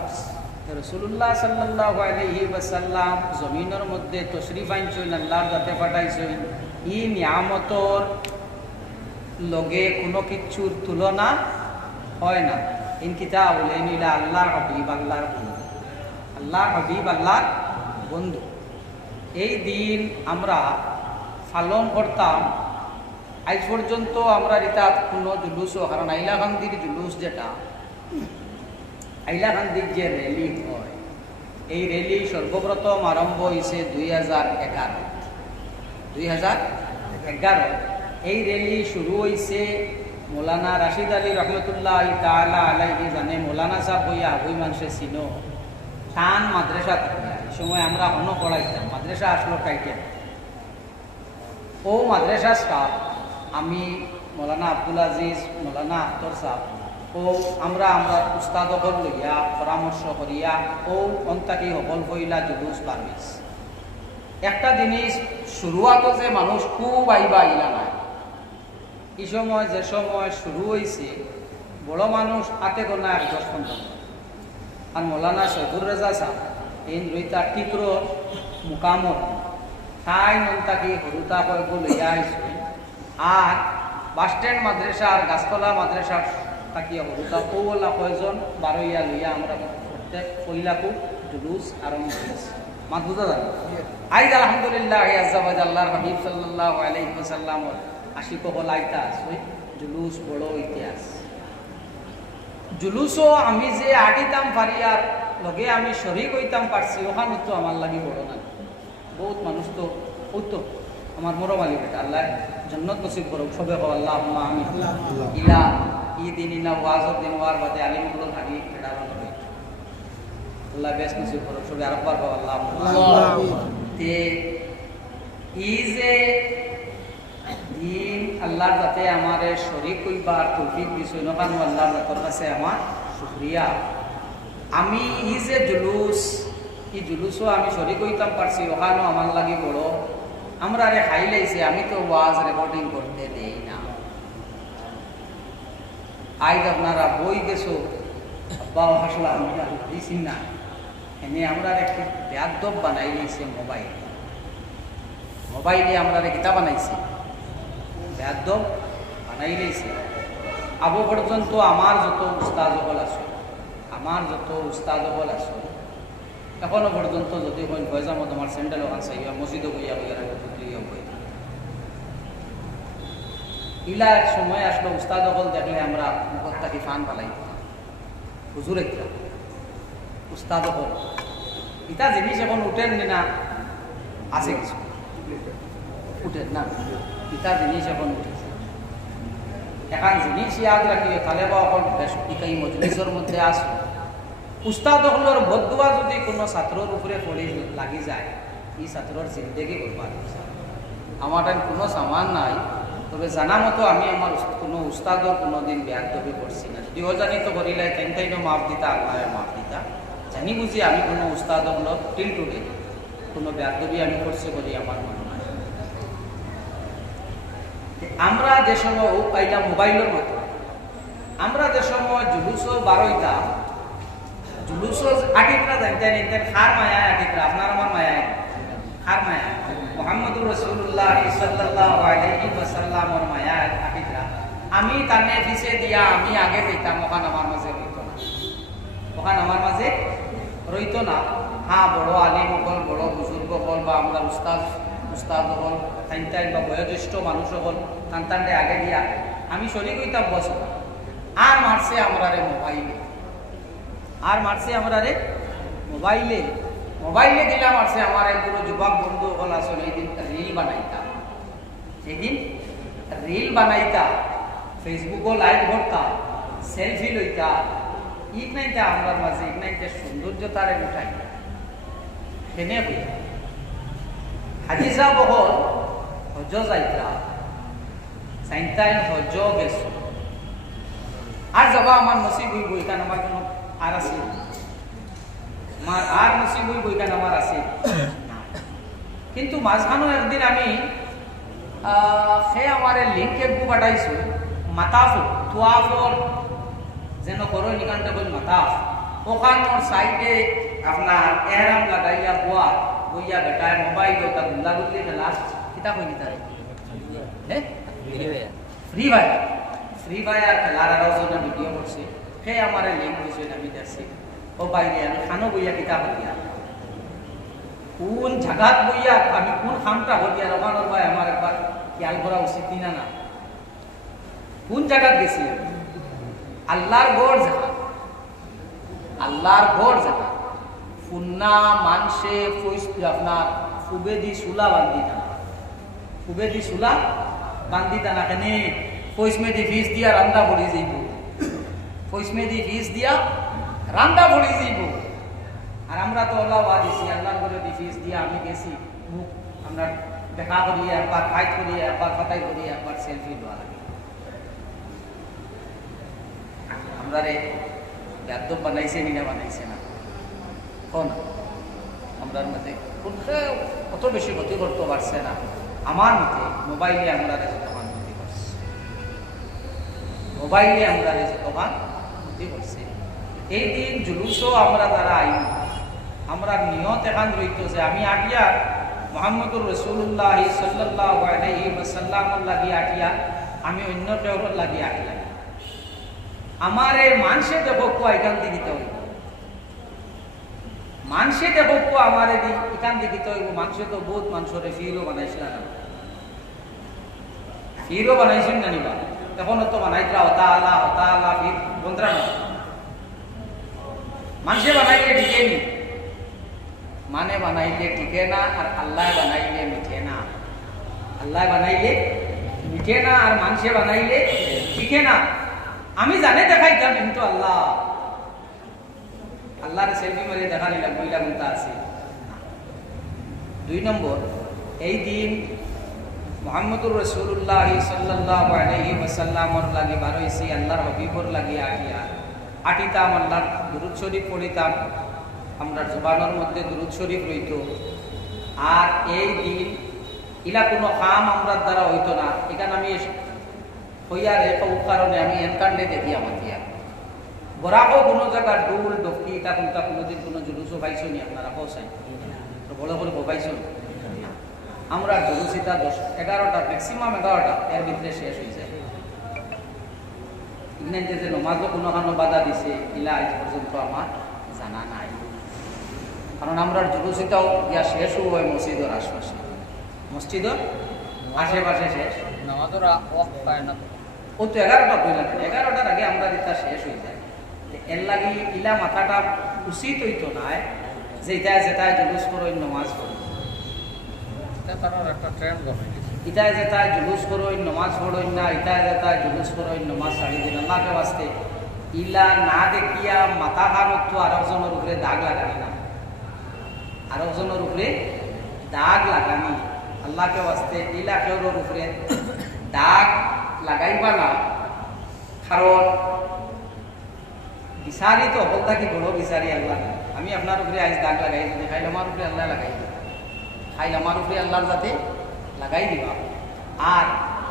রাসূলুল্লাহ সাল্লাল্লাহু আলাইহি ওয়াসাল্লাম জমিনের মধ্যে তশরিফ আনছেন, আল্লাহর দাতে পাঠাইছেন। ই নিয়ামতর লগে কোনো কিছুর তুলনা হয় না। ইন কিতাব নিলা আল্লাহর হাবিব, আল্লাহর বন্ধু, আল্লাহর হাবিব, আল্লাহর বন্ধু। এই দিন আমরা পালন করতাম। আজ পর্যন্ত আমরা রিতাত কোনো জুলুসও, কারণ আইলাকান্দির জুলুস যেটা, আইলাকান্দির যে র্যালি হয়, এই র্যালি সর্বপ্রথম আরম্ভ হয়েছে 2011। এই র্যালি শুরু হয়েছে মৌলানা রাশিদ আলী রহমতুল্লাহ তাআলা আলাইহি, জানে মৌলানা সাহেব হইয়া আগুই মানুষের চিনো, টান মাদ্রাসা থাকে। এই সময় আমরা হনো পড়াইতাম, মাদ্রাসা আসলো টাইটেল। ও মাদ্রাসা স্টাফ আমি, মৌলানা আব্দুল আজিজ, মৌলানা আখতর সাহেব, ও আমরা উস্তাদ হল লইয়া পরামর্শ করিয়া ও অন্তাকি হবল হইলা জুলুস পারমিস। একটা জিনিস শুরুয়াতো যে মানুষ খুব আইবা আইলা নাই, এই সময় যে সময় শুরু হয়েছে বড় মানুষ হাতে গোনা 10-15। আর মৌলানা শহীদুর রেজা সাহেব এই রইতা টিক্র মুকামত তাই নন্তাকি হরুতা কয়েক লইয়া আইছে। আর বাসস্ট্যান্ড মাদ্রাসা আর গাছতলা মাদ্রাসার তাকিয়া হরুতা কৌলা কয়জন 12 লইয়া আমরা প্রত্যেক পহিলাকু জুলুস আরম্ভ হয়েছে। মাত বুঝা যায়? আইজ আলহামদুলিল্লাহ আল্লাহর হাবিব সাল্লাল্লাহু আলাইহি ওয়াসাল্লামর আশিক হল আইতা আছে জুলুস বড় ইতিহাস। জুলুসও আমি যে আটিতাম পারিয়ার লগে আমি শরীক হইতাম পারছি, ওখানে তো আমার লাগি বড় না। বহুত মানুষ তো হতো আমার মরমালি বেটা, আল্লাহ জান্নাত নসিব করুক সবে। আল্লাহুম্মা আমিন। ইলা ঈদিন ইনা ওয়াজর দিন ওয়ার বাদে আলিমগুলোর হাড়ি ফেড়া ভালো হই, আল্লাহ বেশ নসিব করুক সবে। আরেকবার আল্লাহ তে ই যে দিন আল্লাহর যাতে আমার শরীক হইবার তৌফিক দিছে, নকানো আল্লাহর জাতের কাছে আমার শুকরিয়া। আমি ই যে জুলুস, এই জুলুসও আমি শরীক হইতাম পারছি, ওখানেও আমার লাগি বড়। আমরা রে খাই লাইছে, আমি তো ওয়াজ রেকর্ডিং করতে দেই না। আইজ আপনারা বই গেছো আব্বা হাসলা আমি দিছি না, এনে আমরা একটু বেয়াদব বানাই নিয়েছে। মোবাইলে আমরা কিতাব বানাইছি, বেয়াদব বানাই নিয়েছে। আবু পর্যন্ত আমার যত উস্তাদ হল আছে, এখনো পর্যন্ত যদি হইন ফয়জাম তোমার স্যান্ডেল ওখান চাইয়া মসজিদে বইয়া বই ইলা এক সময় আসলো উস্তাদ হল দেখলে আমরা মুখত থাকি ফান পালাই হুজুর একটা উস্তাদ হল ইটা জিনিস এখন উঠেন না, আছে কিছু উঠেন না, ইটা জিনিস এখন উঠেছে। এখন জিনিস ইয়াদ রাখিও তালেবা অকল এই মজলিসের মধ্যে আসো, উস্তাদ হলর বদুয়া যদি কোনো ছাত্রর উপরে পড়ে লাগি যায়, এই ছাত্রর জিন্দেগি বরবাদ হয়েছে। আমার কোনো সামান নাই, তবে জানা মতো আমি আমার কোনো উস্তাদর কোনোদিন বেয়াদবি করছি না। যদিও জানি তো করিলাই তাইনো মাফ দিতা, আল্লাহ মাফ দিতা। জানি বুঝি আমি কোনো উস্তাদ হল টিল টুডে কোনো বেয়াদবি আমি করছি করি আমার মনে হয়। আমরা যে সময় পাইলাম মোবাইলের মতো, আমরা যে সময় জুলুসও বারোইতাম, জুলুসও আটিকরা জানতেন ইনতেন খার মায়া আটিকরা, আপনার আমার মায়া খার মায়া মুহাম্মদুর রাসূলুল্লাহ সাল্লাল্লাহু আলাইহি ওয়াসাল্লামর মায়া আটিকরা। আমি তানে পিছে দিয়া আমি আগে যাইতাম, ওখান আমার মাঝে রইতো না, ওখান আমার মাঝে রইতো না। হ্যাঁ, বড় আলিম হল, বড় বুজুর্গ হল বা আমরা উস্তাদ হল, তাইন বা বয়োজ্যেষ্ঠ মানুষ হল, তান্তানডে আগে দিয়া আমি শরীর হইতাম বছর আর মারছে আমরা রে মোবাইলে, আর মারছে আমরা রে মোবাইলে, মোবাইলে দিলাম মারছে আমার পুরো যুবক বন্ধু হল আসলে এই দিন রিল বানাইতাম, এই দিন রিল বানাইতা, ফেসবুকও লাইভ করতাম, সেলফি লইতা, ইক নাইতা আমার মাঝে ইক নাইতে সৌন্দর্যতারে উঠাই হেনে হইতা। হাজিজা বহল হজ যাইতা সাইনতাই হজ গেছ আর যাবা আমার নসিব হইব এখানে আমার কোনো আর আছে আমার আর নসিব হইব এখানে আমার আছে। কিন্তু মাঝখানো একদিন আমি সে আমার লিঙ্কে বু পাঠাইছো মাতাফ তোয়াফর যেন করো নিকানটা বল মাতাফ ওখানোর সাইডে আপনার এহরাম লাগাইয়া বুয়া বইয়া বেটায় মোবাইল ওটা গুল্লা গুল্লি খেলা কিতা কই নিতা রে হ্যাঁ ফ্রি ফায়ার, ফ্রি ফায়ার খেলার আরো জন ভিডিও করছে সে আমার লিঙ্ক দিছে আমি দেখছি ও বাইরে আমি খানো বইয়া কিতা হইয়া কোন জায়গাত বইয়া আমি কোন খামটা হইয়া ওখানোর ভাই আমার একবার খেয়াল করা উচিত কিনা না, কোন জায়গাত গেছি আল্লাহর গড় জায়গা, আল্লাহর গড় জায়গা ফুন্না মানসে আপনার ফুবেদি সুলা বান্ধি টানা, ফুবেদি সুলা বান্ধি টানা কেনে পয়সমে দি ফিস দিয়া রান্দা ভরি যাইব, পয়সমে দি ফিস দিয়া রান্দা ভরি যাইব। আর আমরা তো আল্লাহ দিছি আল্লাহর ঘরে দি ফিস দিয়া আমি গেছি মুখ আমরা দেখা করিয়ে একবার ফাইট করিয়ে একবার কথাই করিয়ে একবার সেলফি দেওয়া লাগে। আমরা রে ব্যাধ বানাইছে নিনা বানাইছে না কোন আমরার মধ্যে কত বেশি ক্ষতি করতে পারছে না আমার মতে মোবাইলে আমরা যতক্ষণ ক্ষতি করছে, মোবাইলে আমরা যতক্ষণ ক্ষতি করছে। এই দিন জুলুসও আমরা তারা আইন আমরা নিয়ত এখান রইত যে আমি আটিয়া মোহাম্মদুর রসুল্লাহ সাল্লাল্লাহু আলাইহি ওয়াসাল্লামর লাগি আটিয়া আমি অন্য কেউর লাগি আটিয়া আমার এই মানুষে দেখো এখান থেকে দিতে হইব, মানুষে দেখো আমার এখান থেকে দিতে হইব। মানুষে তো বহুত মানুষরে ফিরও বানাইছিল না, ফিরও বানাইছিল না নিবা এখন তো বানাইতরা হতা আল্লাহ ফির বন্ধরা না মানুষে বানাইলে ঠিকে নি মানে বানাইলে ঠিকে না আর আল্লাহ বানাইলে মিঠে না, আল্লাহ বানাইলে মিঠে না আর মানুষে বানাইলে ঠিকে না। আমি জানে দেখাইতাম কিন্তু আল্লাহ আল্লাহর সেলফি মারিয়ে দেখা নিলাম বইলা গুনতা আছে। 2 নম্বর এই দিন মুহাম্মদুর রাসূলুল্লাহ সাল্লাল্লাহু আলাইহি ওয়াসাল্লামর লাগি বারইছি আল্লাহর হাবিবর লাগি আটিতাম আল্লাহর দুরূদ শরীফ পড়িতাম, আমরা জবানের মধ্যে দুরূদ শরীফ রইত। আর এই দিন ইলা কোনো কাম আমরা দ্বারা হইতো না, এখানে আমি হইয়ার এক কারণে আমি এনকান্ডে দেখি আমার দিয়া বরাকও কোনো জায়গা ডুল ডকি এটা কোনটা কোনোদিন কোনো জুলুসও পাইছো নি আপনারা কৌসাই বলে বলে পাইছো আমরা জুলুসিটা 10-11টা ম্যাক্সিমাম 11টা এর ভিতরে শেষ হয়ে যায়। ইংল্যান্ডে যে নমাজও কোনো বাধা দিছে ইলা আজ পর্যন্ত আমার জানা নাই, কারণ আমরা জুলুসিটাও ইয়া শেষ হয় মসজিদের আশপাশে, মসজিদের আশেপাশে শেষ নামাজের ওয়াক্ত পায় না ও তো 11টা বইলা 11টার আগে আমরা এটা শেষ হয়ে যায়। এর লাগি ইলা মাথাটা উচিত হইতো না যে ইটায় যেটায় জুলুস করো নমাজ পড়ো, একটা ট্রেন্ড ইটায় যেটায় জুলুস করো নমাজ পড়ো না, ইটায় যেটায় জুলুস করো নমাজ ছাড়ি দিন আল্লাহকে বাঁচতে ইলা না দেখিয়া মাথা খান তো আরেকজনের উপরে দাগ লাগানি না, আরেকজনের উপরে দাগ লাগানি আল্লাহকে বাঁচতে ইলা কেউর উপরে দাগ লাগাইবা না। কারণ বিচারি তো অকল থাকি বড় বিচারি আল্লাহ, আমি আপনার উপরে আজ দাগ লাগাই যদি খাইল আমার উপরে আল্লাহ লাগাই খাইল আমার উপরে আল্লাহর যাতে লাগাই দিবা। আর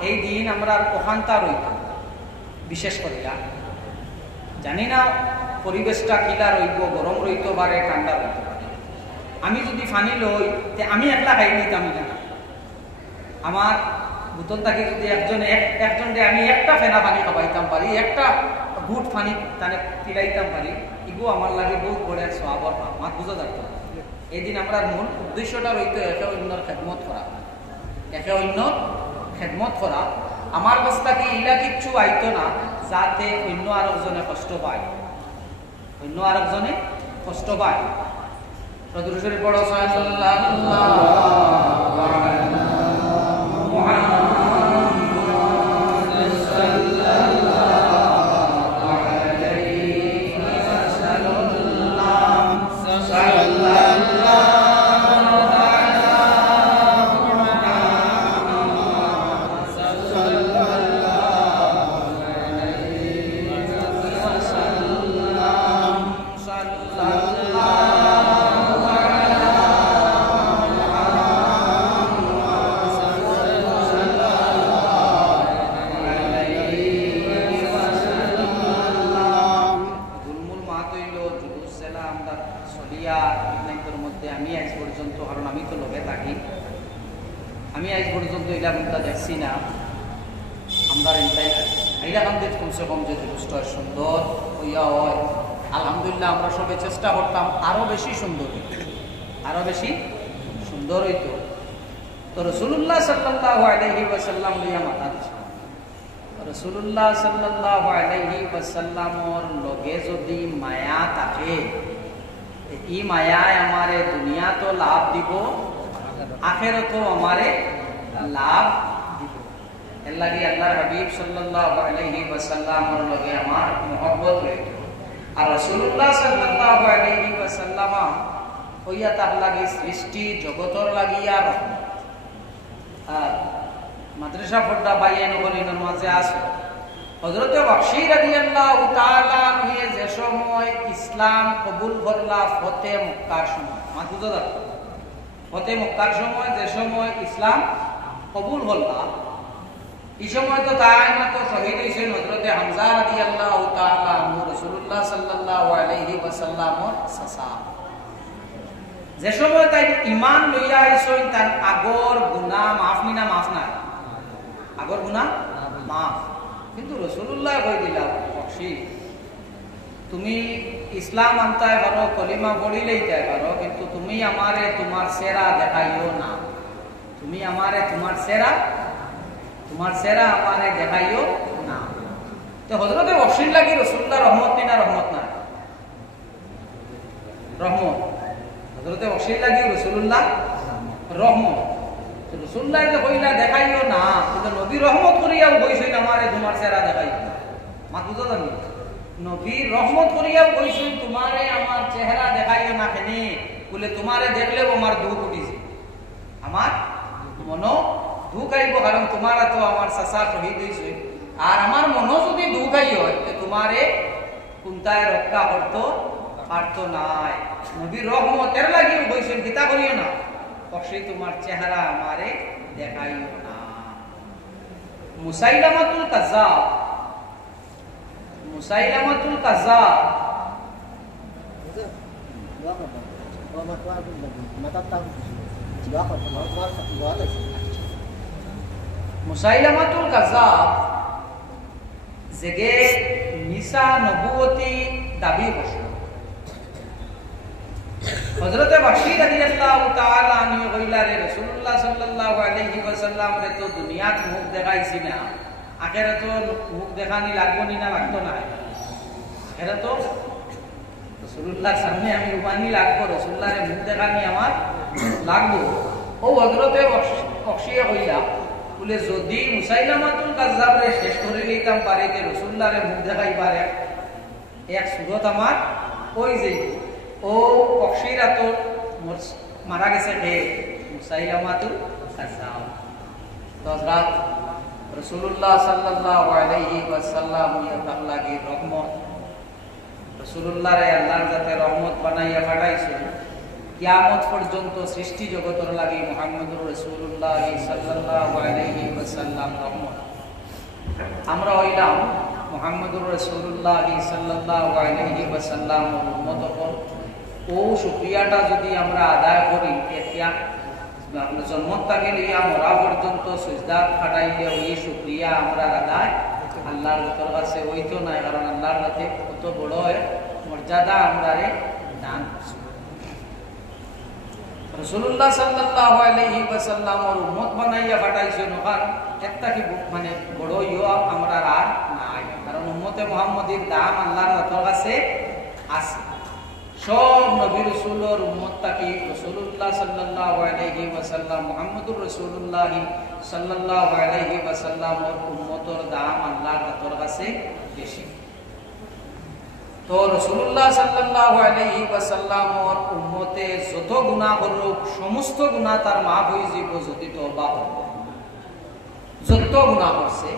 এই দিন আমরা অশান্তা রইত বিশেষ করিয়া জানি না পরিবেশটা কিলা রইব, গরম রইতে পারে ঠান্ডা রইতে পারে। আমি যদি ফানি লই তে আমি একলা খাই নিতাম না, আমার বোতল থাকি যদি একজনকে আমি একটা ফেনা পানি খাবাইতাম পারি, একটা গুট পানি তানে পিলাইতাম পারি, এগুলো আমার লাগে বহুত বড় এক স্বভাবর মাত বুঝা যাত। এই দিন আমরা মূল উদ্দেশ্যটা রইতো একে অন্যর খেদমত করা, একে অন্য খেদমত করা। আমার কাছে কি ইলা কিচ্ছু আইতো না যাতে অন্য আরেকজনে কষ্ট পায়, অন্য আরেকজনে কষ্ট পায়। দরুদ শরীফ পড়ো সাল্লাল্লাহু আলাইহি মুহাম্মদ সাল্লাল্লাহু আলাইহি ওয়াসাল্লাম সাল্লাল্লাহু আমি আজ পর্যন্ত এটা কোনটা দেখছি না। আমরা এটা কান্দিত কমসে কম যে যথেষ্ট সুন্দর হইয়া হয়, আলহামদুলিল্লাহ আমরা সবাই চেষ্টা করতাম আরো বেশি সুন্দর হইত, আরো বেশি সুন্দর হইতো। তো রাসূলুল্লাহ সাল্লাল্লাহু আলাইহি ওয়াসাল্লাম লইয়া মাথা দিছে। রাসূলুল্লাহ সাল্লাল্লাহু আলাইহি ওয়াসাল্লামর লগে যদি মায়া থাকে, এই মায়ায় আমারে দুনিয়া তো লাভ দিব, আখিরাতও আমারে লাভ দিব। এর লাগি আল্লাহর হাবিব সাল্লাল্লাহু আলাইহি ওয়াসাল্লামর লগে আমার মহব্বত রইতো। আর রাসূলুল্লাহ সাল্লাল্লাহু আলাইহি ওয়াসাল্লাম হইয়া তার লাগি সৃষ্টি জগতর লাগিয়া রহমত। আর মাদ্রাসা পড়া বাইয়ে নগরীর মাঝে আছে হযরতে বখশী রাদিয়াল্লাহু তাআলা আনহু যে সময় ইসলাম কবুল করলা ফতে মক্কার সময়, মাতুজা দেখো ফতে মক্কার সময় যে সময় ইসলাম কবুল করলা, এই সময় তো তাই মাত্র শহীদ হইছেন হযরতে হামজা রাদিয়াল্লাহু তাআলা আনহু, রাসূলুল্লাহ সাল্লাল্লাহু আলাইহি ওয়াসাল্লামর চাচা। যে সময় তাই ঈমান লইয়া আইছেন তার আগর গুনাহ মাফ নি না, মাফ না, আগর গুনাহ মাফ। কিন্তু রাসূলুল্লাহ কই দিলা বখশী তুমি ইসলাম আনতাই পারো, কলিমা পড়িলেইতে পারো, কিন্তু তুমি আমারে তোমার সেরা দেখাইও না, তুমি আমারে তোমার সেরা আমারে দেখাইও না। তো হযরতে বখশীর লাগি রাসূলুল্লাহ রহমত নি না, রহমত না, রহমত। হযরতে বখশীর লাগি রাসূলুল্লাহ রহমত। তো রাসূলুল্লাহ যে কইলা দেখাইও না, কিন্তু নবী রহমত করিয়াও কইছেন আমারে তোমার সেরা দেখাইও না। মাতুজা জানি নবী রহমত করিয়াও কইছেন তোমারে আমার চেহারা দেখাইও না, কেনে বলে তোমারে দেখলেও আমার দুঃখ উঠিছে, আমার মনো দুঃখ আইব, কারণ তোমারা তো আমার চাচা শহীদ হইছে, আর আমার মনো যদি দুঃখ আই হয় তোমারে কোনটায় রক্ষা করতো পারতো নাই। নবী রহমতের লাগিও কইছেন কিতা করিও না, বখশী তোমার চেহারা আমারে দেখাইও না। মুসাইলামাতুল কাজ্জাব, মুসাইলামাতুল কাজ্জাব মুসাইলামাতুল কাজ্জাব জেগে মিসা নবুয়তি দাবি করছে। হযরতে বখশী রাদিয়াল্লাহু তাআলা আনহু কইলা রে রাসূলুল্লাহ সাল্লাল্লাহু আলাইহি ওয়াসাল্লাম রে তো দুনিয়াত মুখ দেখাইছি না, আখিরাতে মুখ দেখানি লাগবো নি না, লাগতো না? আখিরাতে রাসূলুল্লাহর সামনে আমি উমানি লাগবো, রাসূলুল্লাহর মুখ দেখানি আমার লাগবো। ও হযরতে বখশী কইলা বলে যদি মুসাইলামাতুল কাজ্জাব রে শেষ করে লইতাম পারে যে রাসূলুল্লাহর মুখ দেখাই পারে এক সুরত আমার ওই যে ও বখশীরা তো মারা গেছে হে মুসাইলামাতুল কাজ্জাব। তো হযরত রাসূলুল্লাহ সাল্লাল্লাহু আলাইহি ওয়াসাল্লাম ইয়ার লাগি রহমত, রাসূলুল্লাহর আল্লাহর যাতে রহমত বানাইয়া পাঠাইছেন কিয়ামত পর্যন্ত সৃষ্টি জগতের লাগি মুহাম্মদুর রাসূলুল্লাহ সাল্লাল্লাহু আলাইহি ওয়াসাল্লাম রহমত। আমরা হইলাম মুহাম্মদুর রাসূলুল্লাহ সাল্লাল্লাহু আলাইহি ওয়াসাল্লামের উম্মত। ও শুকরিয়াটা যদি আমরা আদায় করি, এতিয়া জন্ম থেকে লিয়া মরা পর্যন্ত সিজদাত খাটাইলে ওই শুকরিয়া আমরা আদায় আল্লাহর কাছে হইতো না, কারণ আল্লাহর কাছে কত বড় মর্যাদা আমরা দান করছি। রাসূলুল্লাহ সাল্লাল্লাহু আলাইহি ওয়াসাল্লামর উম্মত বানাইয়া পাঠাইছেন ওখান একটা কি মানে বড় ইয়া আমরা আর নাই, কারণ উম্মতে মুহাম্মদীর দাম আল্লাহর রাতের কাছে আছে। সব নবী রাসূলের উম্মতটাকে রাসূলুল্লাহ সাল্লাল্লাহু আলাইহি ওয়াসাল্লাম মুহাম্মদুর রাসূলুল্লাহ সাল্লাল্লাহু আলাইহি ওয়াসাল্লামর উম্মতের দাম আল্লাহর রাতের কাছে বেশি। তো রাসূলুল্লাহ সাল্লাল্লাহু আলাইহি ওয়াসাল্লামর উম্মতে যত গুনাহ করুক সমস্ত গুনাহ তার মাফ হয়ে যাব যদি তওবা করে। যত গুনাহ করছে,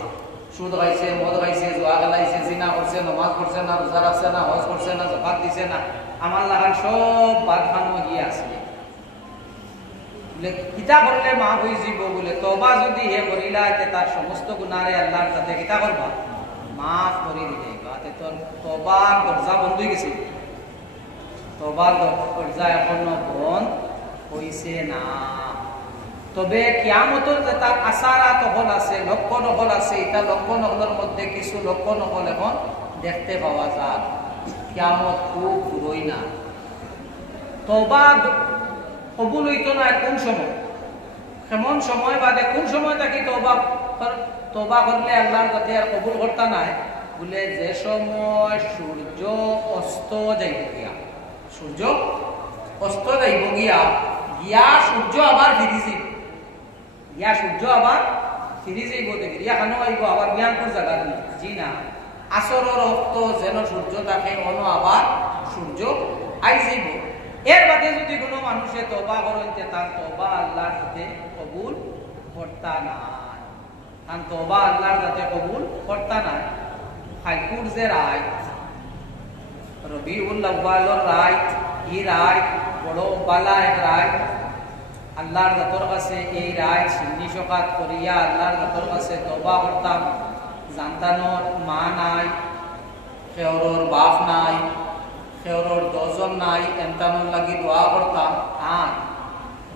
সুদ খাইছে, মদ খাইছে, জুয়া খেলাইছে, জিনা করছে, নামাজ পড়ছে না, রোজা রাখছে না, হজ করছে না, যাকাত দিছে না, আমার লাগান সব বাদখানো গিয়ে আছে বলে কিতা করলে মাফ হয়ে যাব বলে তওবা যদি হে করিলা তার সমস্ত গুনাহরে আল্লাহর সাথে কিতা করবা মাফ করে দিলে বাতে তোর তওবার দরজা বন্ধ হয়ে গেছে। তওবার দরজা এখনো বন্ধ হইছে না। তবে কিয়ামতের যে তার আসারাত হল আছে, লক্ষণ হল আছে, এটা লক্ষণ হলের মধ্যে কিছু লক্ষণ হল এখন দেখতে পাওয়া যায়। কিয়ামত খুব দূরই না। তওবা কবুল হইতো না কোন সময়, কেমন সময় বাদে কোন সময় থাকি তওবা করলে আল্লাহর কাছে আর কবুল করতা নাই বলে যে সময় সূর্য অস্ত যাইব গিয়া, সূর্য অস্ত যাইব গিয়া গিয়া সূর্য আবার ফিরি যাইব, গিয়া সূর্য আবার ফিরি যাইব দেখি গিয়া কেন আইব আবার বিয়ানপুর জায়গা জি না, আসরের রক্ত যেন সূর্য থাকে অন্য আবার সূর্য আই যাইব। এর বাদে যদি কোনো মানুষে তওবা করেন তার তওবা আল্লাহর কাছে কবুল করতা না, তার তওবা আল্লাহর কাছে কবুল করতা না। হাইকুর যে রায় রবিউল আউয়ালের রায়, এই রায় বড় বালা এক রায়, আল্লাহর রাতের কাছে এই রায় সিন্নি সকাত করিয়া আল্লাহর রাতের কাছে তওবা করতাম। জানতানোর মা নাই, কেউরোর বাপ নাই, কেউরোর দজন নাই, এন্তানোর লাগি দোয়া করতাম। আর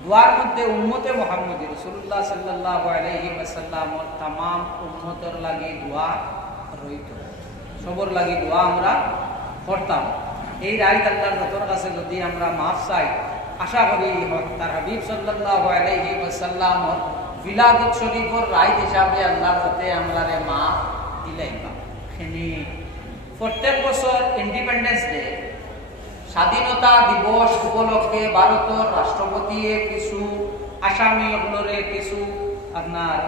দোয়ার মধ্যে উম্মতে মুহাম্মদী রাসূলুল্লাহ সাল্লাল্লাহু আলাইহি ওয়াসাল্লামর तमाम উম্মতের লাগি দোয়া রইত, সবর লাগি দোয়া আমরা করতাম। এই রাত আল্লাহর রাতের কাছে যদি আমরা মাফ চাই, আশা করি তার হাবিব সাল্লাল্লাহু আলাইহি ওয়াসাল্লামর বিলাদত শরীফের রাত হিসাবে আল্লাহর রাতে আমরারে মাফ দিলাইবা। এখানে প্রত্যেক বছর ইন্ডিপেন্ডেন্স ডে স্বাধীনতা দিবস উপলক্ষে ভারতের রাষ্ট্রপতি কিছু আসামি অগলরে কিছু আপনার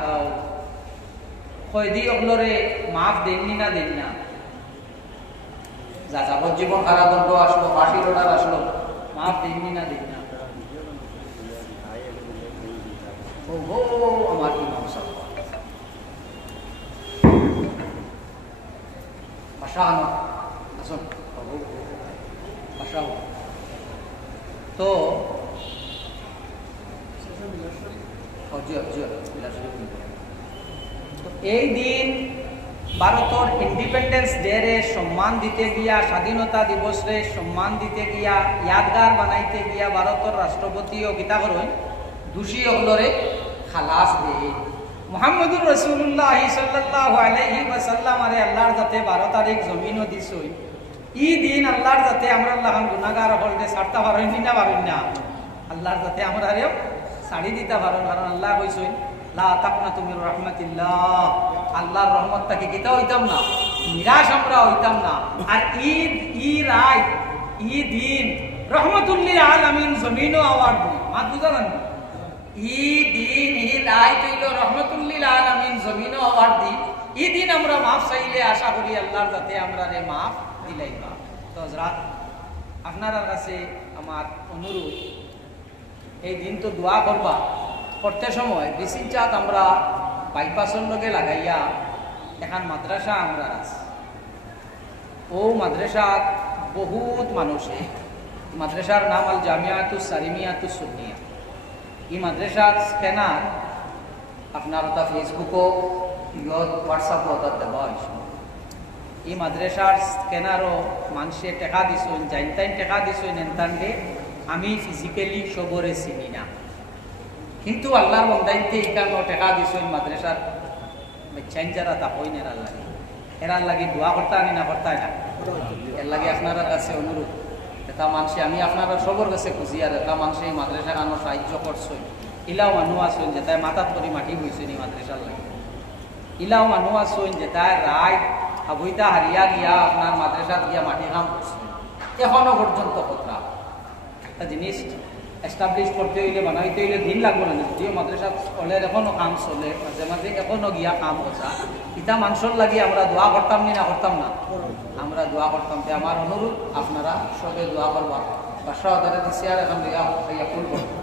কয়েদি অগলরে মাফ দেননি না দেন না, যা যাবজ্জীবন কারাদণ্ড আসলো, ফাঁসির অর্ডার আসলো, মাফ দেননি না দেন না। ও আমার ইমাম সাহেব পাশানো আসুন পাশাও। তো এই দিন ভারতের ইন্ডিপেন্ডেন্স ডে রে সম্মান দিতে গিয়া, স্বাধীনতা দিবস রে সম্মান দিতে গিয়া, ইয়াদগার বানাইতে গিয়া ভারতের রাষ্ট্রপতিও গীতা করেন দোষী হলরে খালাস দে। মুহাম্মদুর রাসূলুল্লাহ সাল্লাল্লাহু আলাইহি ওয়াসাল্লাম আরে আল্লাহর যাতে 12 তারিখ জমিনও দিছই, ই দিন আল্লাহর যাতে আমরা লাগান গুনাহগার হলদে ছাড়তে পারেন না পারেন না, আল্লাহর যাতে আমরা আরেও ছাড়ি দিতে পারেন। কারণ আল্লাহ কইছেন লা তাকনাতু মির রাহমাতিল্লাহ, আল্লাহর রহমত থেকে কিতা হইতাম না, নিরাশ আমরা হইতাম না। আর ঈদ ই রাত ই দিন রহমাতুল লিল আলামিন জমিনও আওয়ার্ড দিই মাত বুঝালেন, ই দিন ই রাত হইল রহমাতুল লিল আলামিন জমিনও আওয়ার্ড দিই। ই দিন আমরা মাফ চাইলে আশা করি আল্লাহর যাতে আমরা রে মাফ দিলাইবা। তো হযরত আপনার কাছে আমার অনুরোধ, এই দিন তো দোয়া করবা, করতে সময় বেশি চাঁদ আমরা বাইপাসের লগে লাগাইয়া এখন মাদ্রাসা আমরা আছে, ও মাদ্রাসা বহুত মানুষে, মাদ্রাসার নাম আল জামিয়াতুস সালিমিয়াতুস সুন্নিয়া। এই মাদ্রাসার স্ক্যানার আপনার ফেসবুকও হোয়াটসঅ্যাপও দেওয়া হয়েছে। এই মাদ্রাসার স্ক্যানারও মানুষে টেকা দিছেন, জানতাইন টেকা দিছেন এনতানকে আমি ফিজিক্যালি সবরে চিনি না, কিন্তু আল্লাহর বন্দাইতে এখানে টেকা দিছেন মাদ্রাসার বাচ্চাইন যারা তাপইন এরার লাগে দোয়া করতে আনি না করতে না, এর লাগে আপনার কাছে অনুরোধ এটা মানুষে আমি আপনারা সবর কাছে খুঁজি আর এটা মানুষে এই মাদ্রাসা আনো সাহায্য করছে ইলাও মানুষ আসুন যে তাই মাথাত করি মাটি বইছেন এই মাদ্রাসার লাগে ইলাও মানুষ আসুন যে তাই রায় হাবুইতা হারিয়া গিয়া আপনার মাদ্রাসাত গিয়া মাটি কাম করছে এখনো পর্যন্ত কথা একটা জিনিস এস্টাবলিশ করতে হইলে বানাইতে হইলে দিন লাগবে না যদিও মাদ্রাসা চলে এখনো কাম চলে মাঝে মাঝে এখনো গিয়া কাম হচ্ছা ইটা মানুষের লাগে আমরা দোয়া করতাম না করতাম না আমরা দোয়া করতাম যে আমার অনুরোধ আপনারা সবে দোয়া করবা বাসা ওদের চেয়ার এখন ফুল করবো